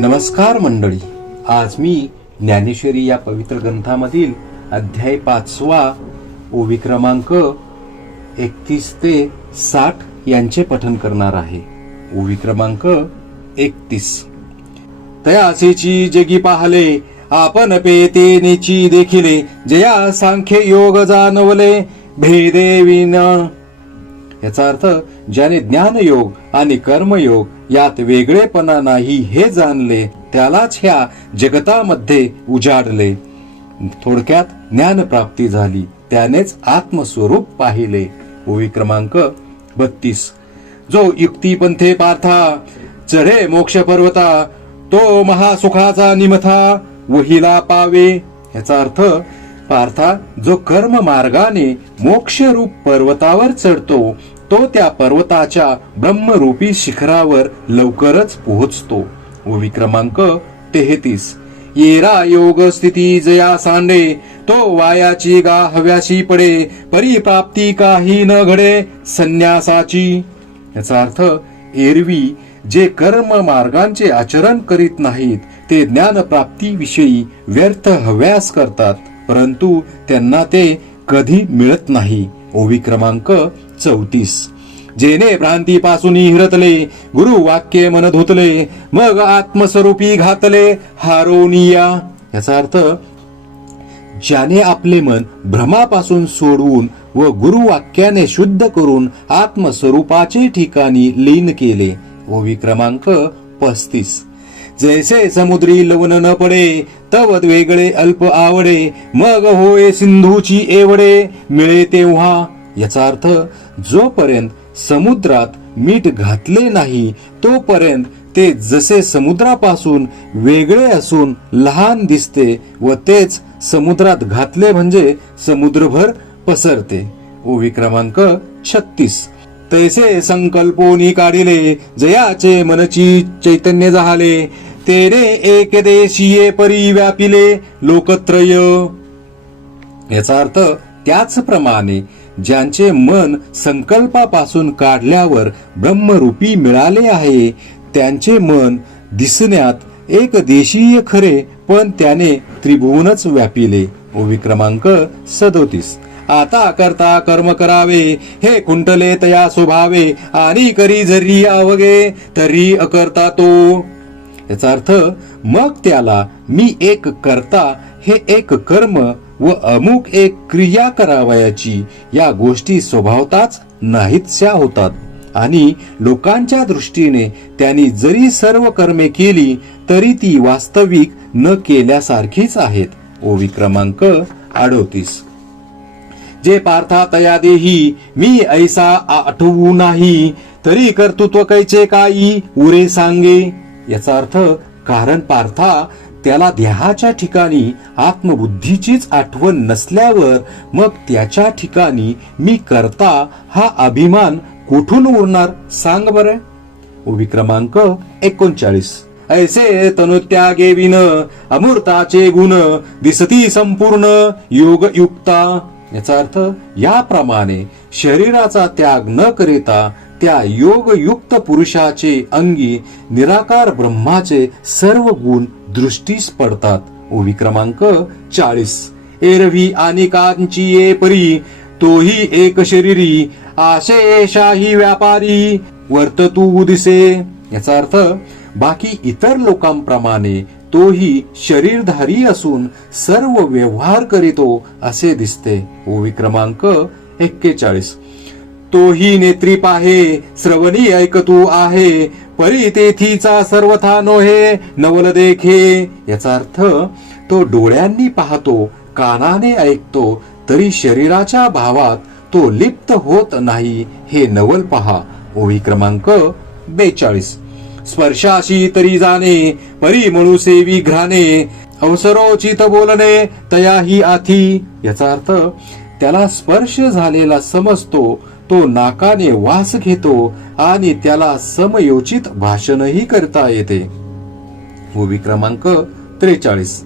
नमस्कार मंडळी, आज मी ज्ञानेश्वरी या पवित्र ग्रंथामधील अध्याय 5 ओवी क्रमांक 31 ते 60 यांचे पठन करणार आहे. ओवी क्रमांक 31. तयासेची जगी पाहले आपण पेतेनेची देखिले, जया सांख्य योग जाणवले भेदे विन. याचा अर्थ, ज्याने ज्ञानयोग आणि कर्मयोग यात वेगळेपणा नाही हे जाणले त्यालाच ह्या जगतामध्ये उजाडले. थोडक्यात ज्ञानप्राप्ती झाली, त्यानेच आत्मस्वरूप पाहिले. ओवी क्रमांक 32. जो युक्तिपंथे पार्था चढे मोक्ष पर्वता, तो महासुखाचा निमथा वहिला पावे. याचा अर्थ, पार्था जो कर्म मार्गाने मोक्ष रूप पर्वतावर चढतो तो त्या पर्वताच्या ब्रह्मरूपी शिखरावर लवकरच पोहोचतो. ओवी क्रमांक 33. येरा योग स्थिती जया सांडे, तो वायाची गा हव्याशी पडे, परिप्राप्ती काही न घडे संन्यासाची. याचा अर्थ, एरवी जे कर्म मार्गांचे आचरण करीत नाहीत ते ज्ञानप्राप्तीविषयी व्यर्थ हव्यास करतात, परंतु त्यांना ते कधी मिळत नाही. ओवी क्रमांक 34. जेने भ्रांतीपासून हिरतले, गुरु वाक्य मन धुतले, मग आत्मस्वरूपी घातले हारोनिया. याचा अर्थ, ज्याने आपले मन भ्रमापासून सोडवून व गुरुवाक्याने शुद्ध करून आत्मस्वरूपाचे ठिकाणी लीन केले. ओवी क्रमांक 35. जैसे समुद्री लवण न पडे, तव वेगळे अल्प आवडे, मग होय सिंधूची एवढे मिळे तेव्हा. याचा अर्थ, जोपर्यंत समुद्रात मीठ घातले नाही तोपर्यंत ते जसे समुद्रापासून वेगळे असून लहान दिसते व तेच समुद्रात घातले म्हणजे समुद्रभर पसरते. ओवी क्रमांक 36. तैसे संकल्पोनी काढिले, जयाचे मनची चैतन्य जाहले, तेने एक देशीये परी व्यापिले लोकत्रय. याचा अर्थ, त्याचप्रमाणे ज्यांचे मन संकल्पापासून काढल्यावर ब्रह्मरूपी मिळाले आहे त्यांचे मन दिसण्यात एक देशीय खरे, पण त्याने त्रिभुवनच व्यापिले. ओवी क्रमांक 37. आता करता कर्म करावे, हे कुंटले तया स्वभावे, आणि करी जरी आवगे तरी अकर्ता तो. याचा अर्थ, मग त्याला मी एक करता हे एक कर्म व अमुक एक क्रिया करावयाची या गोष्टी स्वभावताच नाहीतशा होतात, आणि लोकांच्या दृष्टीने त्यांनी जरी सर्व कर्मे केली तरी ती वास्तविक न केल्यासारखीच आहेत. ओवी क्रमांक 38. जे पार्था तया देही, मी ऐसा आठवू नाही, तरी कर्तृत्व कैचे काही उरे सांगे. याचा अर्थ, कारण पार्था त्याला देहाच्या ठिकाणी आत्मबुद्धीचीच आठवण नसल्यावर मग त्याच्या ठिकाणी मी करता हा अभिमान कुठून उरणार सांग बरं. ओवी क्रमांक 39. ऐसे तनुत्यागे विन, अमृताचे गुण दिसती संपूर्ण योगयुक्ता. याचा अर्थ, याप्रमाणे शरीराचा त्याग न करिता त्या योगयुक्त पुरुषाचे अंगी निराकार ब्रह्माचे सर्व गुण दृष्टीस पडतात. ओवी क्रमांक 40. एरवी आणि कांची ये परी, तोही एक शरीरी, आशेशाही व्यापारी वर्ततू दिसे. याचा अर्थ, बाकी इतर लोकांप्रमाणे तोही शरीरधारी असून सर्व व्यवहार करीतो असे दिसते. ओवी क्रमांक 41. तोही नेत्री पाहे, श्रवणी ऐकतू आहे, परी तेथीचा सर्वथा नोहे नवल देखे. याचा अर्थ, तो डोळ्यांनी पाहतो, कानाने ऐकतो, तरी शरीराच्या भावात तो लिप्त होत नाही हे नवल पहा. ओवी क्रमांक 42. स्पर्शाशी तरी जाणे, परी म्हणू सेवी घ्राणे, अवसरोचित बोलणे तयाही आथी. याचा अर्थ, त्याला स्पर्श झालेला समजतो, तो नाकाने वास घेतो आणि त्याला समयोचित भाषणही करता येते. ओवी क्रमांक 43.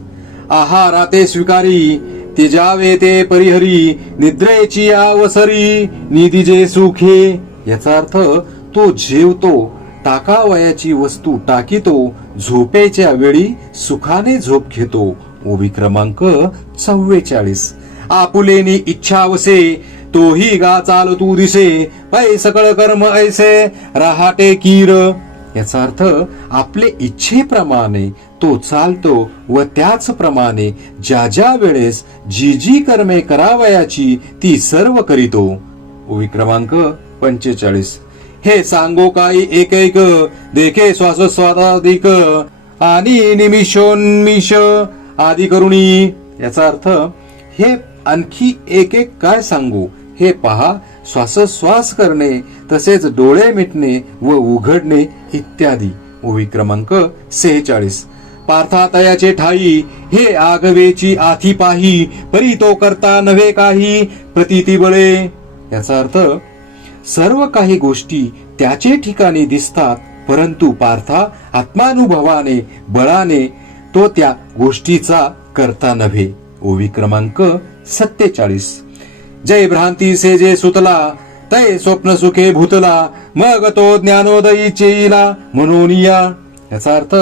आहाराते स्वीकारी, त्याजावे ते परिहरी, निद्रेची अवसरी निधीजे सुखे. याचा अर्थ, तो जेवतो, टाकावयाची वस्तू टाकीतो, झोपेच्या वेळी सुखाने झोप घेतो. ओवी क्रमांक 44. आपुलेनी इच्छा वसे, तोही गा चाल तू दिसे, पै सकळ कर्म ऐसे राहाटे कीर. याचा अर्थ आपले इच्छेप्रमाणे तो चालतो व त्याचप्रमाणे ज्या ज्या वेळेस जी जी कर्मे करावयाची ती सर्व करीतो. ओवी क्रमांक 45. हे सांगो काही एक एक, देखे श्वासोश्वासाधिक आणि निमिषोन्मिष आदी करुणी. याचा अर्थ हे आणखी एक एक काय सांगू, हे पहा, श्वासोश्वास करणे, तसेच डोळे मिटणे व उघडणे इत्यादी. ओवी क्रमांक 46. पार्थातयाचे ठाई, हे आगवेची आथी पाही, परी तो करता नव्हे काही प्रतीती बळे. याचा अर्थ सर्व काही गोष्टी त्याचे ठिकाणी दिसतात, परंतु पार्था आत्मानुभवाने बळाने तो त्या गोष्टीचा करता नव्हे. ओवी क्रमांक 47. जय भ्रांती से जे सुतला, तय स्वप्न सुखे भूतला, मग तो ज्ञानोदयी चेईला मनोनिया. याचा अर्थ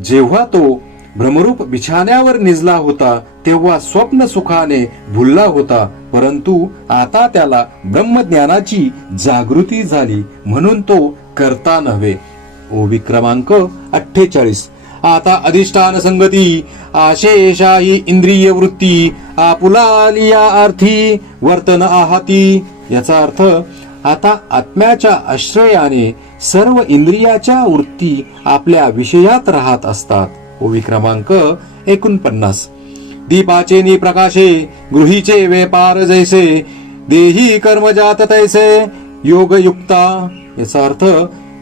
जेव्हा तो भ्रमरूप बिछाण्यावर निजला होता तेव्हा स्वप्न सुखाने भुलला होता, परंतु आता त्याला ब्रह्मज्ञानाची जागृती झाली म्हणून तो करता नव्हे. ओवी क्रमांक 48. आता अधिष्ठान संगती, आशेषाही इंद्रिय वृत्ती, आपुलालिया अर्थी वर्तन आहाती. याचा अर्थ आता आत्म्याच्या आश्रयाने सर्व इंद्रियाच्या वृत्ती आपल्या विषयात राहत असतात. ओवी क्रमांक 49. दीपाचे नि प्रकाशे, गृहीचे व्यापार जैसे, देही कर्म जात तैसे योगयुक्ता. याचा अर्थ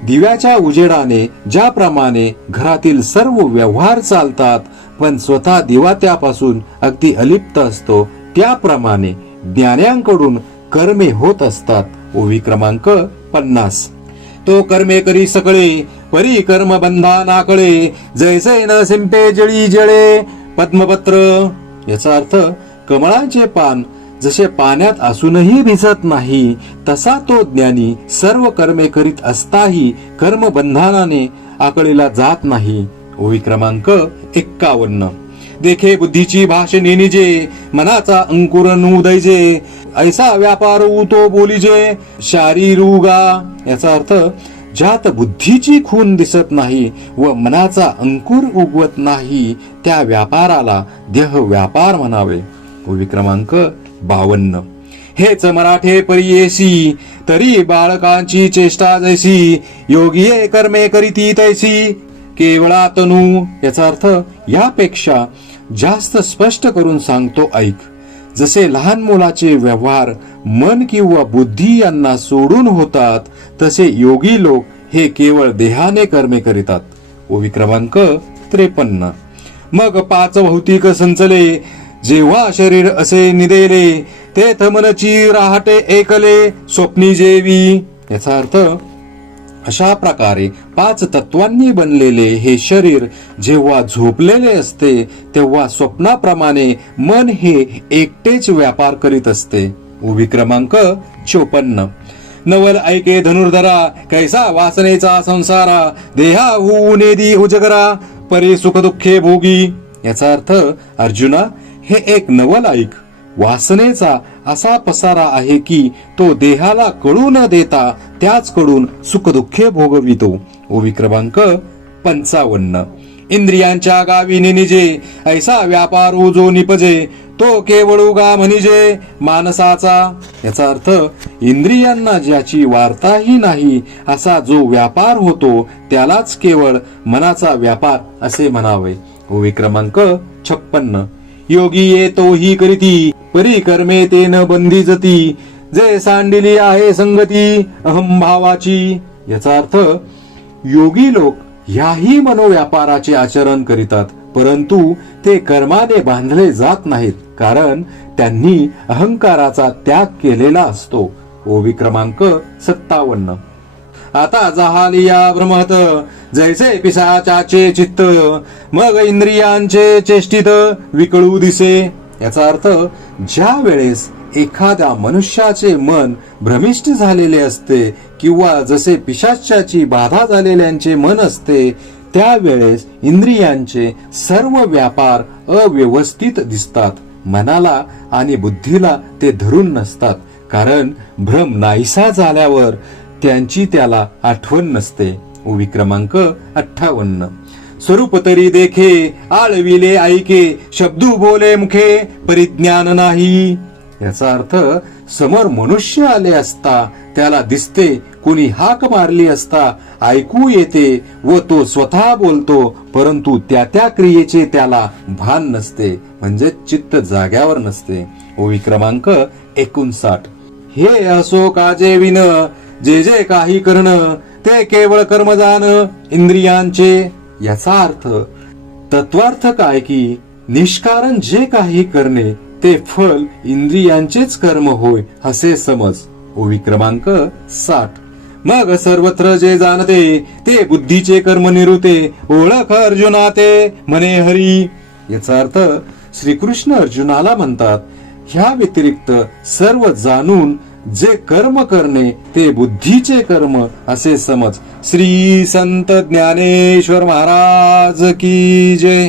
दिव्याच्या उजेडाने ज्याप्रमाणे घरातील सर्व व्यवहार चालतात, पण स्वतः दिवा त्यापासून अगदी अलिप्त असतो, त्याप्रमाणे ज्ञान्यांकडून कर्मे होत असतात. ओवी क्रमांक 50. तो कर्मे करी सकळे, परी कर्म बंधा नाकळे, जैसे न सिंपे जळी जळे पद्मपत्र. याचा अर्थ कमळाचे पान जसे पाण्यात असूनही भिजत नाही, तसा तो ज्ञानी सर्व कर्मे करीत असताही कर्मबंधनाने आकळीला जात नाही. ओवी क्रमांक 51. देखे बुद्धीची भाषणे निजे, मनाचा अंकुर नुदैजे, ऐसा व्यापार तो बोलीजे शारीरुगा. याचा अर्थ ज्यात बुद्धीची खून दिसत नाही व मनाचा अंकुर उगवत नाही, त्या व्यापाराला देह व्यापार म्हणावे. ओवी क्रमांक 52. हेच मराठे परियेसी, तरी बाळकांची चेष्टा जैसी, योगिये कर्मे करीती तैसी केवळा तनू. याचा अर्थ यापेक्षा जास्त स्पष्ट करून सांगतो ऐक. जसे लहान मुलाचे व्यवहार मन किंवा बुद्धी यांना सोडून होतात, तसे योगी लोक हे केवळ देहाने कर्मे करीतात. ओवी क्रमांक 53. मग पाच भौतिक संचले, जेव्हा शरीर असे निदेले, तेथ मनची राहटे एकले स्वप्नी जेवी. याचा अर्थ अशा प्रकारे 5 तत्वांनी बनलेले हे शरीर जेव्हा झोपलेले असते तेव्हा स्वप्नाप्रमाणे मन हे एकटेच व्यापार करीत असते. ओवी क्रमांक 54. नवल ऐके धनुर्धरा, कैसा वासनेचा संसारा, देहा नेदी उजगरा परी सुख दुःखे भोगी. याचा अर्थ अर्जुना, हे एक नवल ऐक. वासनेचा असा पसारा आहे की तो देहाला कळू न देता त्याचकडून सुखदुःखे भोगवितो. ओवी क्रमांक 55. इंद्रियांच्या गावी निजे, ऐसा व्यापार जो निपजे, तो केवळ उगा म्हणिजे मानसाचा. याचा अर्थ इंद्रियांना ज्याची वार्ताही नाही असा जो व्यापार होतो त्यालाच केवळ मनाचा व्यापार असे म्हणावे. ओवी क्रमांक 56. योगी ये तो ही करीती, परी कर्मे ते न बंधी जती, जे सांडिली आहे संगती अहंभावाची. याचा अर्थ योगी लोक याही मनोव्यापाराचे आचरण करीतात, परंतु ते कर्माने बांधले जात नाहीत, कारण त्यांनी अहंकाराचा त्याग केलेला असतो. ओवी क्रमांक 57. आता जहालिया भ्रमत, जैसे पिसाचाचे चित्त, मग इंद्रियांचे चेष्टित विकळू दिसे. याचा अर्थ ज्या वेळेस एखाद्या मनुष्याचे मन भ्रमिष्ट झालेले असते किंवा जसे पिशाचाची बाधा झालेल्यांचे मन असते, त्यावेळेस इंद्रियांचे सर्व व्यापार अव्यवस्थित दिसतात. मनाला आणि बुद्धीला ते धरून नसतात, कारण भ्रम नाहीसा झाल्यावर त्यांची त्याला आठवण नसते. ओवी क्रमांक 58. स्वरूप तरी देखे, आळविले ऐके, शब्दू बोले मुखे, परिज्ञान नाही. याचा अर्थ, समोर मनुष्य आले असता त्याला दिसते, कोणी हाक मारली असता ऐकू येते व तो स्वतः बोलतो, परंतु त्या क्रियेचे त्याला भान नसते, म्हणजे चित्त जाग्यावर नसते. ओवी क्रमांक 59. हे असो काजे विन, जे जे काही करणं ते केवळ कर्मजान इंद्रियांचे. याचा अर्थ, तत्वार्थ काय की निष्कारण जे काही करणे ते फल इंद्रियांचेच कर्म होय असे समज. ओवी क्रमांक 60. मग सर्वत्र जे जाणते ते बुद्धीचे कर्म निरुते, ओळख अर्जुना ते म्हणे हरी. याचा अर्थ, श्रीकृष्ण अर्जुनाला म्हणतात, ह्या व्यतिरिक्त सर्व जाणून जे कर्म करणे ते बुद्धीचे कर्म असे समज. श्री संत ज्ञानेश्वर महाराज की जय.